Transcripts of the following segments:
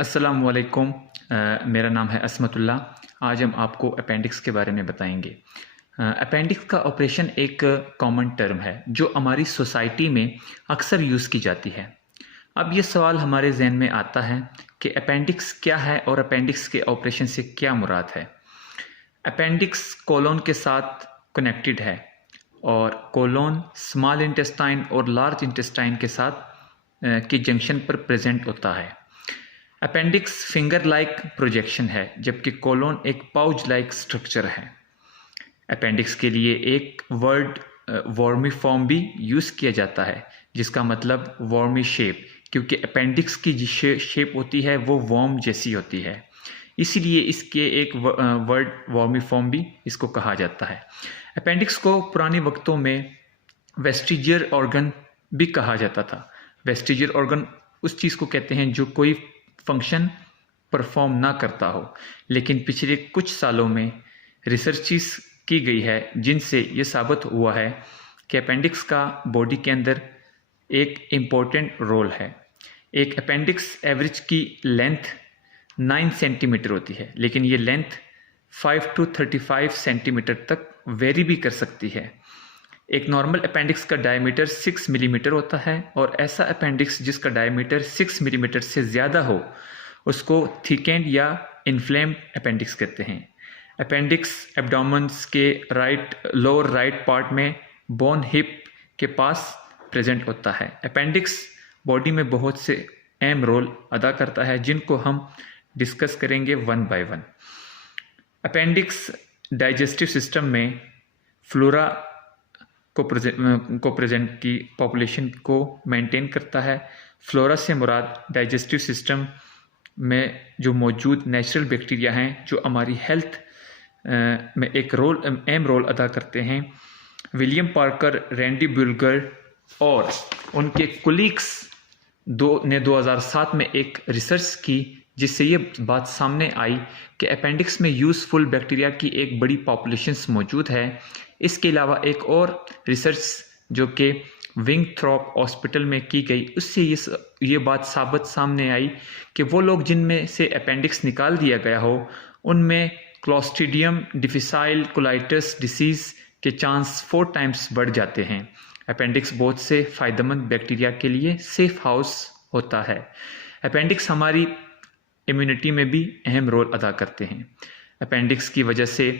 अस्सलामुअलैकुम। मेरा नाम है असमतुल्ला। आज हम आपको अपेंडिक्स के बारे में बताएंगे। अपेंडिक्स का ऑपरेशन एक कॉमन टर्म है जो हमारी सोसाइटी में अक्सर यूज़ की जाती है। अब ये सवाल हमारे जहन में आता है कि अपेंडिक्स क्या है और अपेंडिक्स के ऑपरेशन से क्या मुराद है। अपेंडिक्स कोलोन के साथ कनेक्टेड है और कोलोन स्मॉल इंटेस्टाइन और लार्ज इंटेस्टाइन के साथ के जंक्शन पर प्रेजेंट होता है। अपेंडिक्स फिंगर लाइक प्रोजेक्शन है जबकि कोलोन एक पाउच लाइक स्ट्रक्चर है। अपेंडिक्स के लिए एक वर्ड वॉर्मीफॉर्म भी यूज़ किया जाता है जिसका मतलब वॉर्मी शेप, क्योंकि अपेंडिक्स की जिस शेप होती है वो वॉर्म जैसी होती है, इसीलिए इसके एक वर्ड वॉर्मीफॉर्म भी इसको कहा जाता है। अपेंडिक्स को पुराने वक्तों में वेस्टिजियर ऑर्गन भी कहा जाता था। वेस्टिजियर ऑर्गन उस चीज़ को कहते हैं जो कोई फंक्शन परफॉर्म ना करता हो, लेकिन पिछले कुछ सालों में रिसर्चेस की गई है जिनसे ये साबित हुआ है कि अपेंडिक्स का बॉडी के अंदर एक इम्पोर्टेंट रोल है। एक अपेंडिक्स एवरेज की लेंथ 9 सेंटीमीटर होती है, लेकिन ये लेंथ 5 to 35 सेंटीमीटर तक वेरी भी कर सकती है। एक नॉर्मल अपेंडिक्स का डायमीटर 6 मिलीमीटर होता है और ऐसा अपेंडिक्स जिसका डायमीटर 6 मिलीमीटर से ज़्यादा हो उसको थिकेंड या इन्फ्लेम्ड अपेंडिक्स कहते हैं। अपेंडिक्स एब्डोमेन्स के लोअर राइट पार्ट में बोन हिप के पास प्रेजेंट होता है। अपेंडिक्स बॉडी में बहुत से अहम रोल अदा करता है जिनको हम डिस्कस करेंगे one by one. Appendix digestive system में फ्लोरा को प्रेजेंट की पॉपुलेशन को मेंटेन करता है। फ्लोरा से मुराद डाइजेस्टिव सिस्टम में जो मौजूद नेचुरल बैक्टीरिया हैं जो हमारी हेल्थ में एक अहम रोल अदा करते हैं। विलियम पार्कर, रैंडी बुल्गर और उनके कोलीग्स ने 2007 में एक रिसर्च की जिससे ये बात सामने आई कि अपेंडिक्स में यूज़फुल बैक्टीरिया की एक बड़ी पॉपुलेशंस मौजूद है। इसके अलावा एक और रिसर्च जो कि विंगथ्रॉप हॉस्पिटल में की गई, उससे ये बात सामने आई कि वो लोग जिनमें से अपेंडिक्स निकाल दिया गया हो उनमें क्लोस्ट्रीडियम डिफिसाइल कोलाइटिस डिसीज़ के चांस 4 टाइम्स बढ़ जाते हैं। अपेंडिक्स बहुत से फ़ायदेमंद बैक्टीरिया के लिए सेफ हाउस होता है। अपेंडिक्स हमारी इम्यूनिटी में भी अहम रोल अदा करते हैं। अपेंडिक्स की वजह से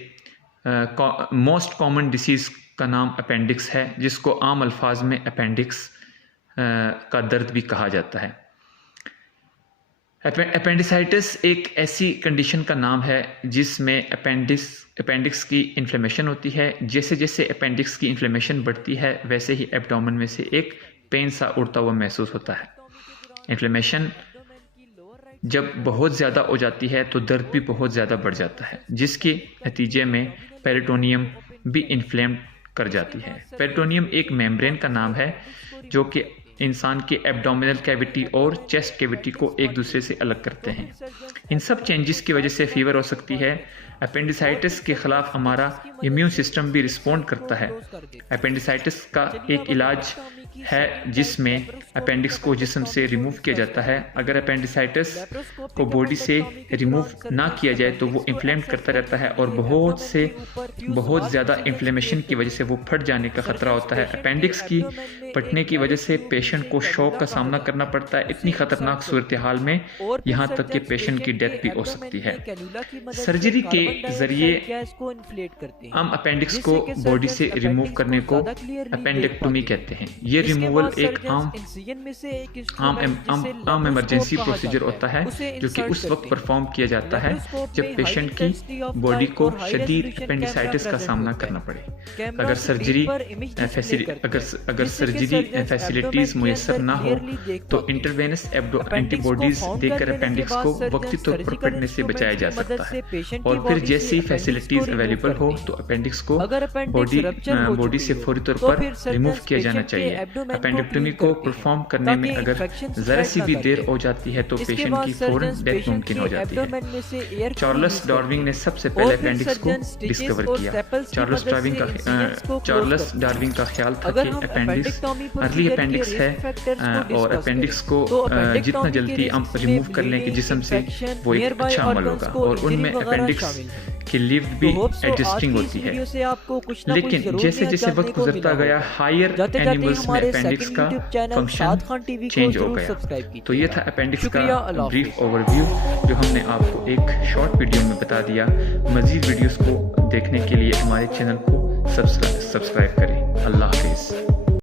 मोस्ट कॉमन डिसीज़ का नाम अपेंडिक्स है जिसको आम अल्फाज में अपेंडिक्स का दर्द भी कहा जाता है। अपेंडिसाइटिस एक ऐसी कंडीशन का नाम है जिसमें अपेंडिक्स की इन्फ्लेमेशन होती है। जैसे जैसे अपेंडिक्स की इन्फ्लेमेशन बढ़ती है वैसे ही एब्डोमेन में से एक पेन सा उड़ता हुआ महसूस होता है। इन्फ्लेमेशन जब बहुत ज़्यादा हो जाती है तो दर्द भी बहुत ज़्यादा बढ़ जाता है, जिसके नतीजे में पेरिटोनियम भी इन्फ्लेम्ड कर जाती है। पेरिटोनियम एक मेम्ब्रेन का नाम है जो कि इंसान के एब्डोमिनल कैविटी और चेस्ट कैविटी को एक दूसरे से अलग करते हैं। इन सब चेंजेस की वजह से फीवर हो सकती है। अपेंडिसाइटिस के ख़िलाफ़ हमारा इम्यून सिस्टम भी रिस्पॉन्ड करता है। अपेंडिसाइटिस का एक इलाज है जिसमें अपेंडिक्स को जिस्म से रिमूव किया जाता है। अगर अपेंडिसाइटिस को बॉडी से रिमूव ना किया जाए तो वो इन्फ्लेम करता रहता है और बहुत ज़्यादा इन्फ्लेमेशन की वजह से वो फट जाने का ख़तरा होता है। अपेंडिक्स की फटने की वजह से पेशेंट को शॉक का सामना करना पड़ता है। इतनी ख़तरनाक सूरत हाल में यहाँ तक कि पेशेंट की डेथ भी हो सकती है। सर्जरी के ज़रिए हम अपेंडिक्स को बॉडी से रिमूव करने को अपेंडेक्टोमी कहते हैं। ये रिमूवल एक आम इमरजेंसी प्रोसीजर होता है जो कि उस वक्त परफॉर्म किया जाता है जब पेशेंट की बॉडी को शदीद अपेंडिसाइटिस का सामना करना पड़े। अगर सर्जरी फैसिलिटीज़ मुयसर ना हो तो इंटरवेनस एंटीबॉडीज देकर अपेंडिक्स को वक्ती तौर पर फटने से बचाया जा सकता है। और फिर जैसी फैसिलिटीज़ अवेलेबल हो तो अपेंडिक्स को बॉडी से फौरी तौर पर रिमूव किया जाना चाहिए। अपेंडेक्टोमी को परफॉर्म करने में अगर जरा सी भी देर हो जाती है तो पेशेंट की फौरन डेथ मुमकिन हो जाती है। चार्ल्स डार्विन ने सबसे पहले अपेंडिक्स को डिस्कवर किया। चार्ल्स डार्विन का ख्याल था कि अपेंडिक्स अर्ली अपेंडिक्स है और अपेंडिक्स को जितना जल्दी हम रिमूव कर लें कि जिस्म से वो एक अच्छा अमल होगा। और उनमें अपेंडिक्स की लिफ्ट भी एडजस्टिंग होती है। लेकिन जैसे जैसे वक्त गुजरता गया हायर एनिमल्स में अपेंडिक्स का फंक्शन चेंज हो गया। तो ये था अपेंडिक्स का ब्रीफ ओवरव्यू जो हमने आपको एक शॉर्ट वीडियो में बता दिया। मज़ीद वीडियोस को देखने के लिए हमारे चैनल को सब्सक्राइब करें। अल्लाह हाफिज़।